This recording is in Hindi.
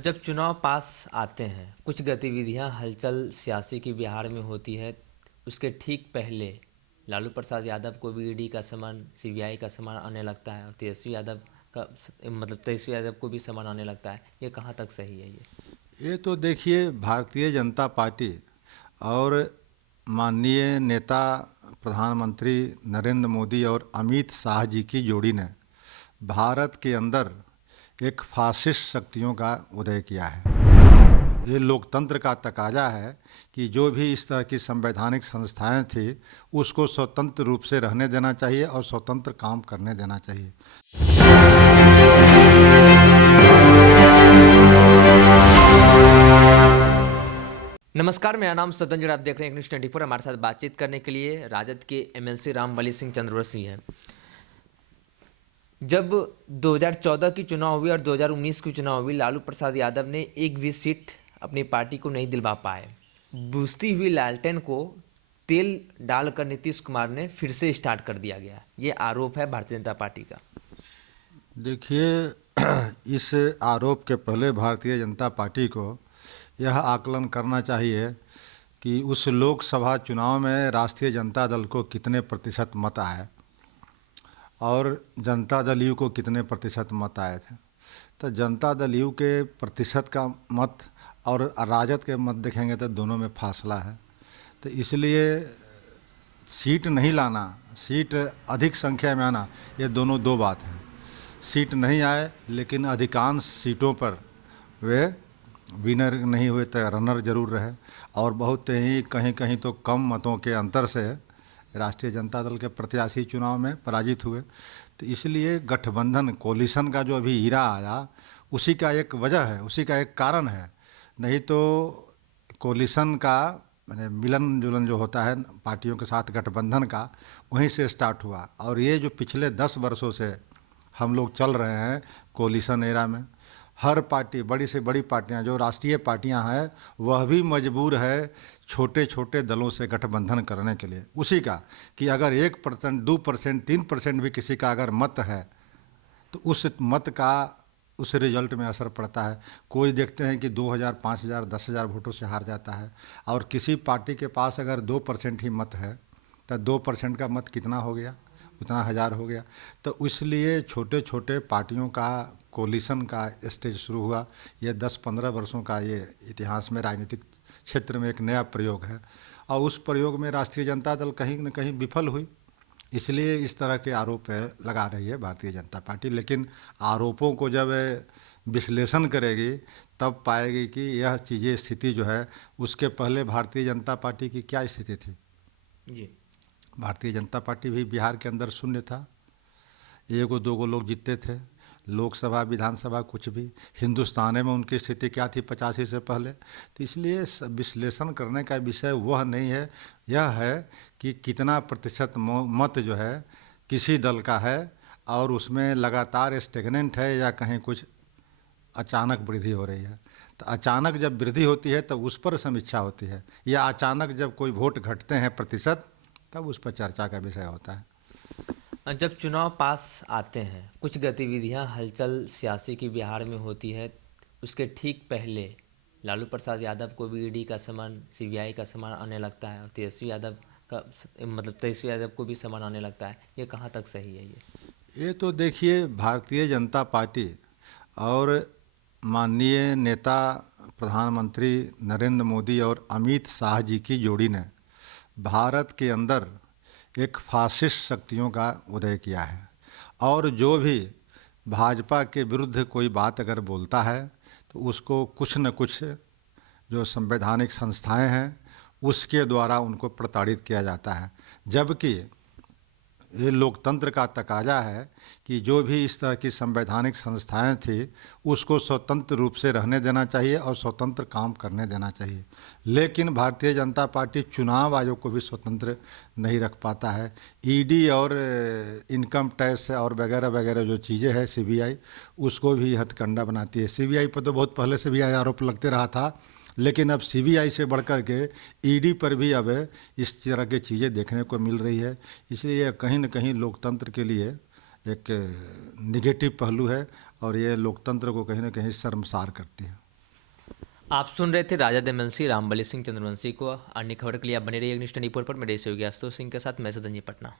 जब चुनाव पास आते हैं, कुछ गतिविधियां हलचल सियासी की बिहार में होती है। उसके ठीक पहले लालू प्रसाद यादव को भी ईडी का सामान, सीबीआई का सामान आने लगता है और तेजस्वी यादव का तेजस्वी यादव को भी सामान आने लगता है। ये कहाँ तक सही है? ये तो देखिए, भारतीय जनता पार्टी और माननीय नेता प्रधानमंत्री नरेंद्र मोदी और अमित शाह जी की जोड़ी ने भारत के अंदर एक फासिस्ट शक्तियों का उदय किया है। ये लोकतंत्र का तकाजा है कि जो भी इस तरह की संवैधानिक संस्थाएं थी उसको स्वतंत्र रूप से रहने देना चाहिए और स्वतंत्र काम करने देना चाहिए। नमस्कार, मेरा नाम सतंजन, आप देख रहे हैं न्यूज़ 24। हमारे साथ बातचीत करने के लिए राजद के एमएलसी रामबली सिंह चंद्रवंशी हैं। जब 2014 की चुनाव हुई और 2019 की चुनाव हुई, लालू प्रसाद यादव ने एक भी सीट अपनी पार्टी को नहीं दिलवा पाए। बुझती हुई लालटेन को तेल डालकर नीतीश कुमार ने फिर से स्टार्ट कर दिया गया। ये आरोप है भारतीय जनता पार्टी का। देखिए, इस आरोप के पहले भारतीय जनता पार्टी को यह आकलन करना चाहिए कि उस लोकसभा चुनाव में राष्ट्रीय जनता दल को कितने प्रतिशत मत आए और जनता दल यू को कितने प्रतिशत मत आए थे। तो जनता दल यू के प्रतिशत का मत और राजद के मत देखेंगे तो दोनों में फासला है। तो इसलिए सीट नहीं लाना, सीट अधिक संख्या में आना, ये दोनों दो बात है। सीट नहीं आए लेकिन अधिकांश सीटों पर वे विनर नहीं हुए तो रनर जरूर रहे और बहुत ही कहीं कहीं तो कम मतों के अंतर से राष्ट्रीय जनता दल के प्रत्याशी चुनाव में पराजित हुए। तो इसलिए गठबंधन कोलिशन का जो अभी हीरा आया उसी का एक वजह है, उसी का एक कारण है। नहीं तो कोलिशन का मैंने मिलन जुलन जो होता है पार्टियों के साथ गठबंधन का, वहीं से स्टार्ट हुआ और ये जो पिछले 10 वर्षों से हम लोग चल रहे हैं कोलिशन एरा में, हर पार्टी, बड़ी से बड़ी पार्टियां जो राष्ट्रीय पार्टियां हैं वह भी मजबूर है छोटे छोटे दलों से गठबंधन करने के लिए। उसी का कि अगर 1%, 2%, 3% भी किसी का अगर मत है तो उस मत का उस रिजल्ट में असर पड़ता है। कोई देखते हैं कि 2000, 5000, 10,000 वोटों से हार जाता है और किसी पार्टी के पास अगर 2% ही मत है तो 2% का मत कितना हो गया, उतना हज़ार हो गया। तो इसलिए छोटे छोटे पार्टियों का कोलिशन का स्टेज शुरू हुआ। ये 10-15 वर्षों का ये इतिहास में राजनीतिक क्षेत्र में एक नया प्रयोग है और उस प्रयोग में राष्ट्रीय जनता दल कहीं न कहीं विफल हुई। इसलिए इस तरह के आरोप लगा रही है भारतीय जनता पार्टी। लेकिन आरोपों को जब विश्लेषण करेगी तब पाएगी कि यह चीज़ें, स्थिति जो है उसके पहले भारतीय जनता पार्टी की क्या स्थिति थी। जी, भारतीय जनता पार्टी भी बिहार के अंदर शून्य था, 1-2 लोग जीतते थे, लोकसभा विधानसभा कुछ भी। हिंदुस्तान में उनकी स्थिति क्या थी 85 से पहले। तो इसलिए विश्लेषण करने का विषय वह नहीं है, यह है कि कितना प्रतिशत मत जो है किसी दल का है और उसमें लगातार स्टेगनेंट है या कहीं कुछ अचानक वृद्धि हो रही है। तो अचानक जब वृद्धि होती है तब उस पर समीक्षा होती है, या अचानक जब कोई वोट घटते हैं प्रतिशत तब उस पर चर्चा का विषय होता है। जब चुनाव पास आते हैं, कुछ गतिविधियां हलचल सियासी की बिहार में होती है। उसके ठीक पहले लालू प्रसाद यादव को भी ईडी का सामान, सीबीआई का सामान आने लगता है और तेजस्वी यादव को भी सामान आने लगता है। ये कहाँ तक सही है? ये तो देखिए, भारतीय जनता पार्टी और माननीय नेता प्रधानमंत्री नरेंद्र मोदी और अमित शाह जी की जोड़ी ने भारत के अंदर एक फासिस्ट शक्तियों का उदय किया है और जो भी भाजपा के विरुद्ध कोई बात अगर बोलता है तो उसको कुछ न कुछ जो संवैधानिक संस्थाएं हैं उसके द्वारा उनको प्रताड़ित किया जाता है। जबकि ये लोकतंत्र का तकाजा है कि जो भी इस तरह की संवैधानिक संस्थाएं थी उसको स्वतंत्र रूप से रहने देना चाहिए और स्वतंत्र काम करने देना चाहिए। लेकिन भारतीय जनता पार्टी चुनाव आयोग को भी स्वतंत्र नहीं रख पाता है। ईडी और इनकम टैक्स और वगैरह वगैरह जो चीज़ें हैं, सीबीआई, उसको भी हथकंडा बनाती है। सीबीआई पर तो बहुत पहले से भी आरोप लगते रहा था, लेकिन अब सीबीआई से बढ़कर के ईडी पर भी अब इस तरह की चीज़ें देखने को मिल रही है। इसलिए कहीं न कहीं लोकतंत्र के लिए एक निगेटिव पहलू है और ये लोकतंत्र को कहीं न कहीं शर्मसार करती है। आप सुन रहे थे राजा दमनसी रामबली सिंह चंद्रवंशी को। अन्य खबर के लिए आप बने रहिए अग्निष्ठ रिपोर्ट पर। मेरे सहयोगी आशुतोष सिंह के साथ मैं सदन जी पटना।